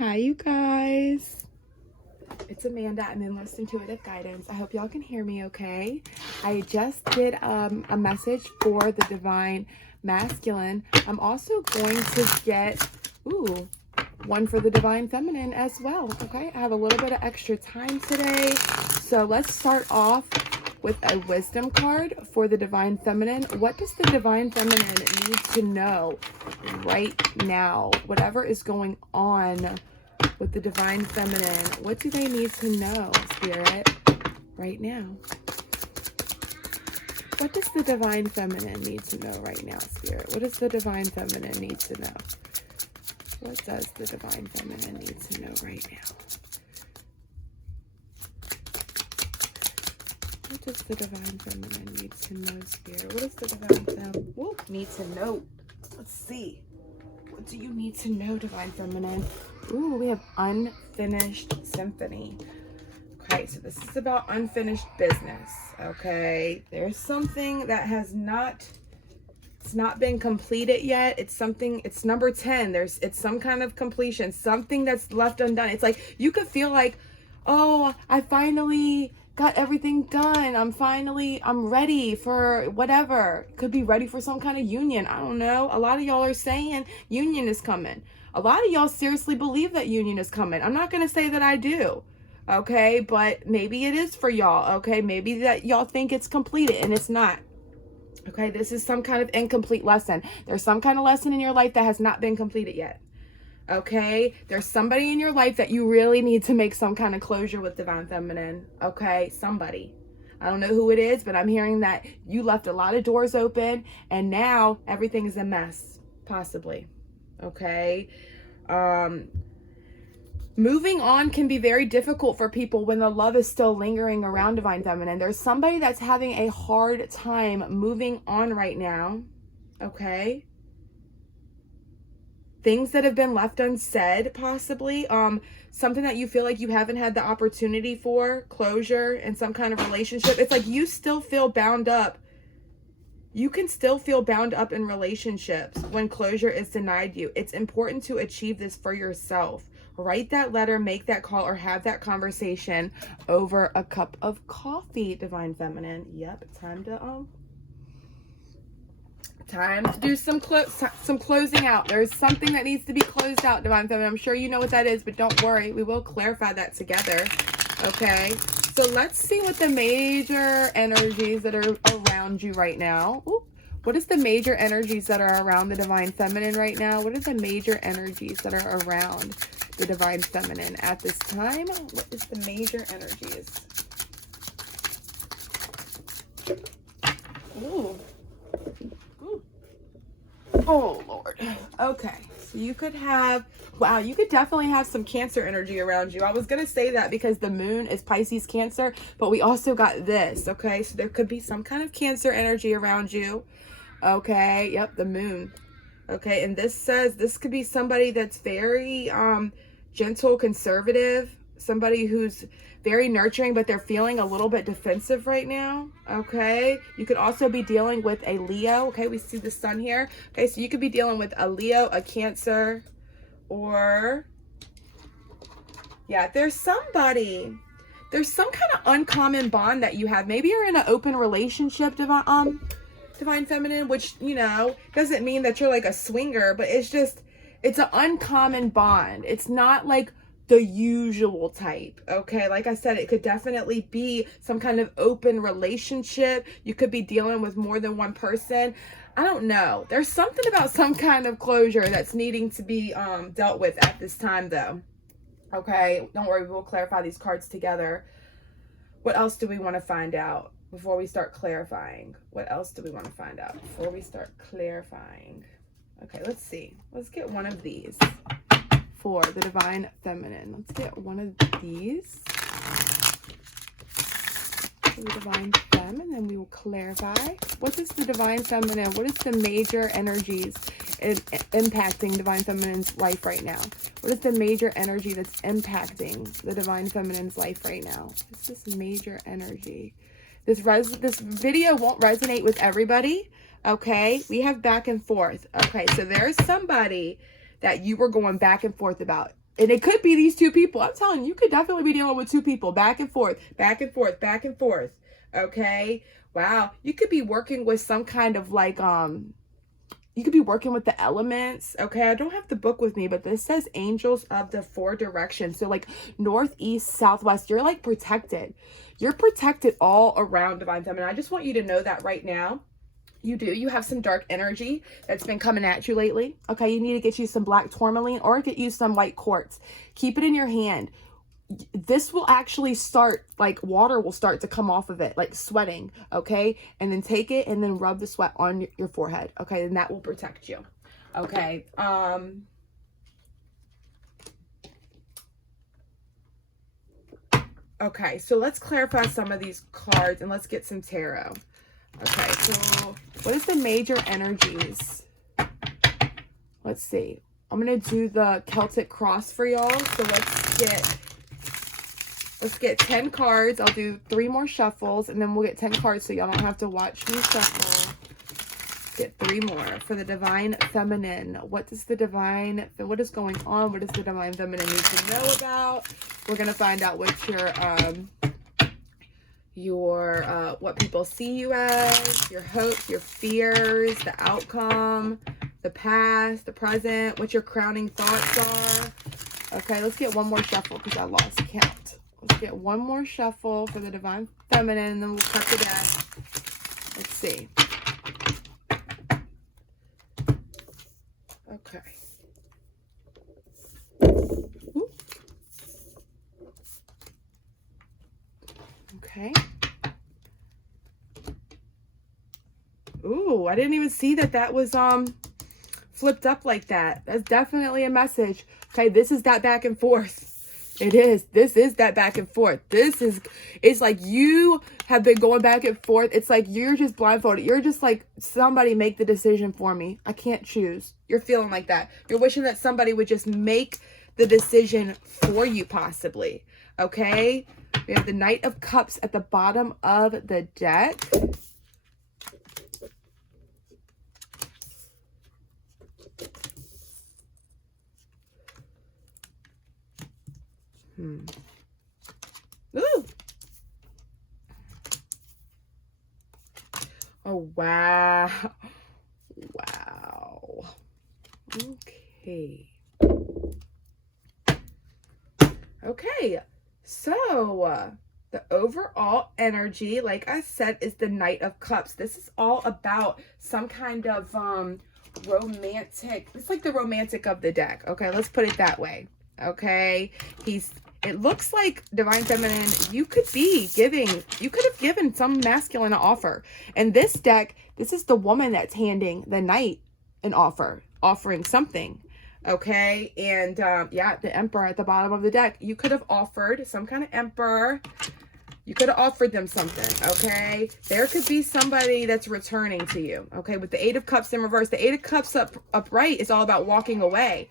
Hi, you guys. It's Amanda at MoonLust Intuitive Guidance. I hope y'all can hear me okay. I just did a message for the Divine Masculine. I'm also going to get, one for the Divine Feminine as well, okay? I have a little bit of extra time today. So let's start off with a wisdom card for the Divine Feminine. What does the Divine Feminine need to know right now? Whatever is going on with the Divine Feminine, what do they need to know, Spirit, right now? What does the Divine Feminine need to know right now, Spirit? What does the Divine Feminine need to know? What does the Divine Feminine need to know right now? What does the Divine Feminine need to know, Spirit? What does the Divine Feminine need to know? Let's see. What do you need to know, Divine Feminine? Ooh, we have unfinished symphony. Okay, so this is about unfinished business. Okay, there's something that has not, it's not been completed yet. It's something, it's number 10. It's some kind of completion, something that's left undone. It's like you could feel like, oh, I finally got everything done. I'm ready for whatever. Could be ready for some kind of union. I don't know. A lot of y'all are saying union is coming. A lot of y'all seriously believe that union is coming. I'm not going to say that I do. Okay. But maybe it is for y'all. Okay. Maybe that y'all think it's completed and it's not. Okay. This is some kind of incomplete lesson. There's some kind of lesson in your life that has not been completed yet. Okay, there's somebody in your life that you really need to make some kind of closure with, Divine Feminine. Okay, somebody. I don't know who it is, but I'm hearing that you left a lot of doors open and now everything is a mess, possibly. Okay. Moving on can be very difficult for people when the love is still lingering around, Divine Feminine. There's somebody that's having a hard time moving on right now. Okay. Things that have been left unsaid, possibly. Something that you feel like you haven't had the opportunity for closure in some kind of relationship. It's like you still feel bound up. You can still feel bound up in relationships when closure is denied you. It's important to achieve this for yourself. Write that letter, make that call, or have that conversation over a cup of coffee, Divine Feminine. Yep, time to do some closing out. There's something that needs to be closed out, Divine Feminine. I'm sure you know what that is, but don't worry. We will clarify that together. Okay. So let's see what the major energies that are around you right now. Ooh, what is the major energies that are around the Divine Feminine right now? What are the major energies that are around the Divine Feminine at this time? What is the major energies? Ooh. Oh, Lord. Okay. So you could have, wow, you could definitely have some Cancer energy around you. I was going to say that because the moon is Pisces Cancer, but we also got this. Okay. So there could be some kind of Cancer energy around you. Okay. Yep. The moon. Okay. And this says this could be somebody that's very gentle, conservative, somebody who's very nurturing, but they're feeling a little bit defensive right now. Okay. You could also be dealing with a Leo. Okay. We see the sun here. Okay. So you could be dealing with a Leo, a Cancer, or yeah, there's some kind of uncommon bond that you have. Maybe you're in an open relationship, Divine Feminine, which, you know, doesn't mean that you're like a swinger, but it's an uncommon bond. It's not like the usual type. Okay, like I said, it could definitely be some kind of open relationship. You could be dealing with more than one person. I don't know. There's something about some kind of closure that's needing to be dealt with at this time, though. Okay, don't worry, we'll clarify these cards together. What else do we want to find out before we start clarifying? What else do we want to find out before we start clarifying? Okay, let's see. Let's get one of these for the Divine Feminine. Let's get one of these for the Divine Femme, and then we will clarify. What is the Divine Feminine? What is the major energies impacting Divine Feminine's life right now? What is the major energy that's impacting the Divine Feminine's life right now? What's this major energy? This video won't resonate with everybody. Okay, we have back and forth. Okay, so there's somebody that you were going back and forth about. And it could be these two people. I'm telling you, you could definitely be dealing with two people, back and forth, back and forth, back and forth. Okay. Wow. You could be working with some kind of like, you could be working with the elements. Okay. I don't have the book with me, but this says angels of the four directions. So like north, east, southwest, you're like protected. You're protected all around, Divine Feminine. I just want you to know that right now. You do. You have some dark energy that's been coming at you lately. Okay, you need to get you some black tourmaline or get you some white quartz. Keep it in your hand. This will actually start, like water will start to come off of it, like sweating. Okay, and then take it and then rub the sweat on your forehead. Okay, and that will protect you. Okay. Okay, so let's clarify some of these cards and let's get some tarot. Okay, so what is the major energies? Let's see. I'm going to do the Celtic cross for y'all. So let's get 10 cards. I'll do 3 more shuffles and then we'll get 10 cards so y'all don't have to watch me shuffle. Get 3 more for the Divine Feminine. What is going on? What does the Divine Feminine need to know about? We're going to find out what what people see you as, your hopes, your fears, the outcome, the past, the present, what your crowning thoughts are. Okay, let's get one more shuffle because I lost count. Let's get one more shuffle for the Divine Feminine and then we'll cut the deck. Let's see. Okay. Ooh. Okay. Ooh, I didn't even see that was flipped up like that. That's definitely a message. Okay, this is that back and forth. It is. This is that back and forth. It's like you have been going back and forth. It's like you're just blindfolded. You're just like, somebody make the decision for me. I can't choose. You're feeling like that. You're wishing that somebody would just make the decision for you, possibly. Okay? We have the Knight of Cups at the bottom of the deck. Ooh. Oh, wow. Wow. Okay. Okay. So, the overall energy, like I said, is the Knight of Cups. This is all about some kind of romantic. It's like the romantic of the deck. Okay, let's put it that way. Okay. It looks like, Divine Feminine, you could have given some masculine an offer. And this deck, this is the woman that's handing the knight an offer, offering something. Okay. And yeah, the Emperor at the bottom of the deck, you could have offered some kind of emperor. You could have offered them something. Okay. There could be somebody that's returning to you. Okay. With the 8 of Cups in reverse, the 8 of Cups upright is all about walking away.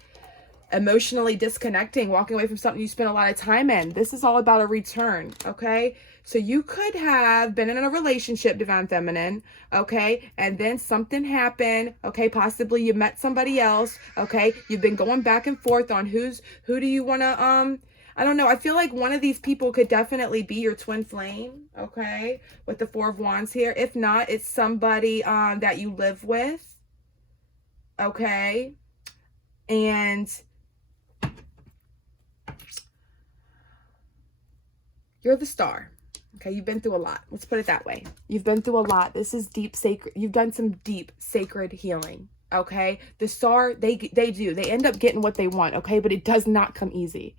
Emotionally disconnecting, walking away from something you spent a lot of time in. This is all about a return, okay? So you could have been in a relationship, Divine Feminine, okay? And then something happened, okay? Possibly you met somebody else, okay? You've been going back and forth on who do you want to, I don't know. I feel like one of these people could definitely be your twin flame, okay? With the 4 of Wands here. If not, it's somebody that you live with, okay? And you're the star. Okay, you've been through a lot. Let's put it that way. You've been through a lot. This is deep sacred. You've done some deep sacred healing. Okay, the star, they do. They end up getting what they want. Okay, but it does not come easy.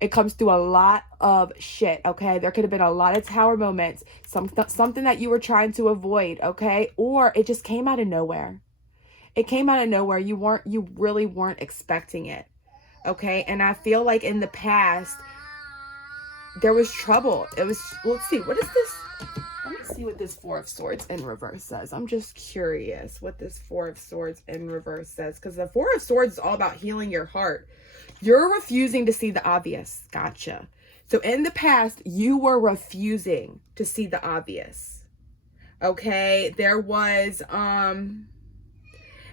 It comes through a lot of shit. Okay, there could have been a lot of tower moments. Something that you were trying to avoid. Okay, or it just came out of nowhere. It came out of nowhere. You really weren't expecting it. Okay, and I feel like in the past, there was trouble. Let's see, what is this? Let me see what this 4 of Swords in reverse says. I'm just curious what this 4 of Swords in reverse says. Because the 4 of Swords is all about healing your heart. You're refusing to see the obvious. Gotcha. So in the past, you were refusing to see the obvious. Okay, there was, and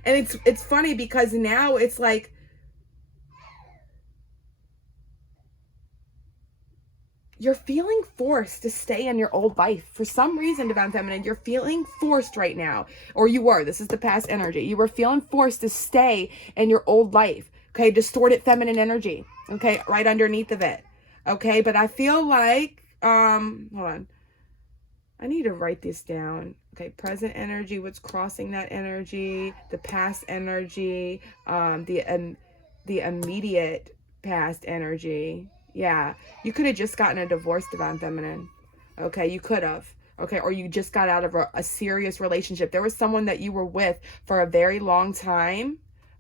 it's funny because now it's like, you're feeling forced to stay in your old life. For some reason, Divine Feminine, you're feeling forced right now. Or you were. This is the past energy. You were feeling forced to stay in your old life. Okay, distorted feminine energy. Okay, right underneath of it. Okay, but I feel like, hold on. I need to write this down. Okay, present energy, what's crossing that energy, the past energy, the immediate past energy. Yeah, you could have just gotten a divorce, Divine Feminine. Okay, you could have. Okay, or you just got out of a serious relationship. There was someone that you were with for a very long time,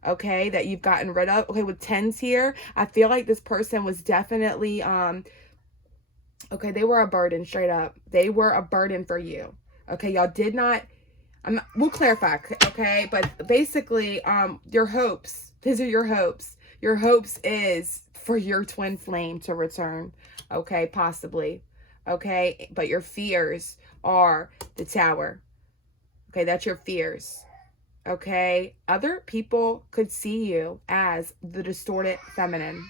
okay, that you've gotten rid of. Okay, with tens here, I feel like this person was definitely, okay, they were a burden, straight up. They were a burden for you. Okay, y'all did not, we'll clarify, okay, but basically, your hopes, these are your hopes. Your hopes is for your twin flame to return, okay, possibly, okay, but your fears are the Tower, okay, that's your fears, okay. Other people could see you as the distorted feminine,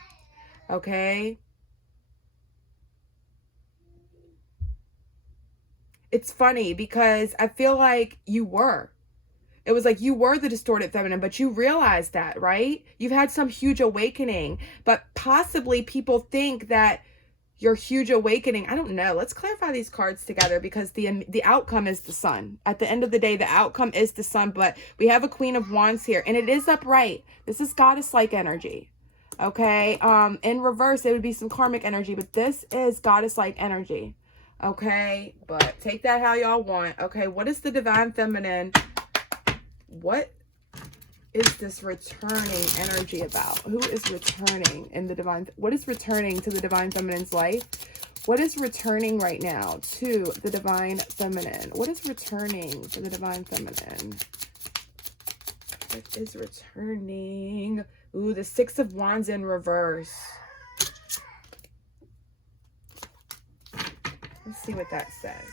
okay. It's funny because I feel like you were. It was like you were the distorted feminine, but you realized that, right? You've had some huge awakening, but possibly people think that your huge awakening, I don't know. Let's clarify these cards together because the outcome is the Sun. At the end of the day, the outcome is the Sun, but we have a Queen of Wands here and it is upright. This is goddess-like energy. Okay. In reverse, it would be some karmic energy, but this is goddess-like energy. Okay. But take that how y'all want. Okay. What is the Divine Feminine? What is this returning energy about? Who is returning in the divine? What is returning to the Divine Feminine's life? What is returning right now to the Divine Feminine? What is returning to the Divine Feminine? What is returning? Ooh, the Six of Wands in reverse. Let's see what that says.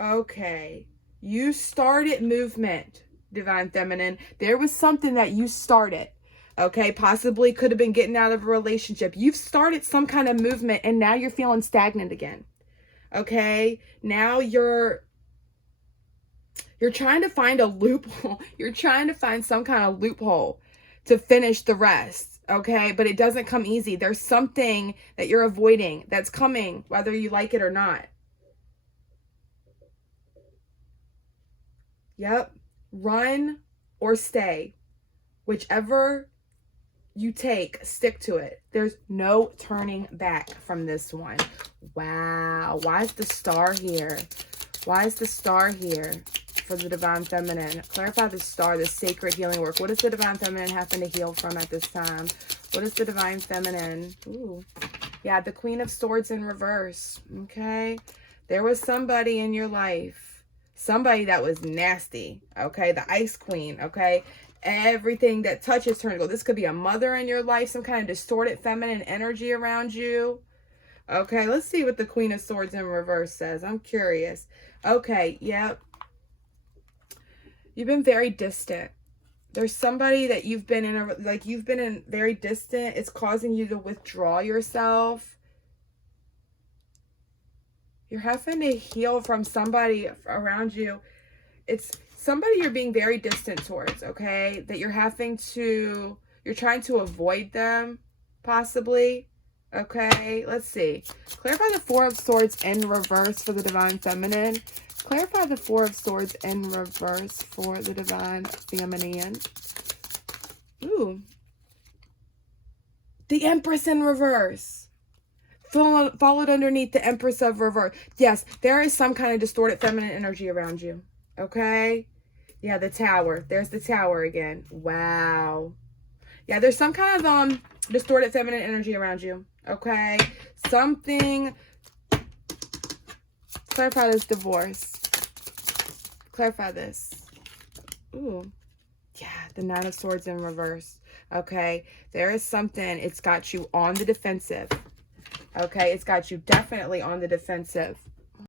Okay, you started movement, Divine Feminine. There was something that you started, okay? Possibly could have been getting out of a relationship. You've started some kind of movement and now you're feeling stagnant again, okay? Now you're trying to find a loophole. You're trying to find some kind of loophole to finish the rest, okay? But it doesn't come easy. There's something that you're avoiding that's coming, whether you like it or not. Yep. Run or stay. Whichever you take, stick to it. There's no turning back from this one. Wow. Why is the Star here? Why is the Star here for the Divine Feminine? Clarify the Star, the sacred healing work. What does the Divine Feminine having to heal from at this time? What is the Divine Feminine? Ooh. Yeah, the Queen of Swords in reverse. Okay. There was somebody in your life. Somebody that was nasty, okay? The Ice Queen, okay? Everything that touches turns gold. This could be a mother in your life, some kind of distorted feminine energy around you. Okay, let's see what the Queen of Swords in reverse says. I'm curious. Okay, yep. You've been very distant. There's somebody that you've been in, very distant. It's causing you to withdraw yourself. You're having to heal from somebody around you. It's somebody you're being very distant towards, okay? That you're trying to avoid them, possibly. Okay, let's see. Clarify the Four of Swords in reverse for the Divine Feminine. Clarify the Four of Swords in reverse for the Divine Feminine. Ooh. The Empress in reverse. Followed underneath the Empress of reverse. Yes, there is some kind of distorted feminine energy around you. Okay? Yeah, the Tower. There's the Tower again. Wow. Yeah, there's some kind of distorted feminine energy around you. Okay? Something. Clarify this divorce. Clarify this. Ooh. Yeah, the Nine of Swords in reverse. Okay? There is something. It's got you on the defensive. Okay, it's got you definitely on the defensive.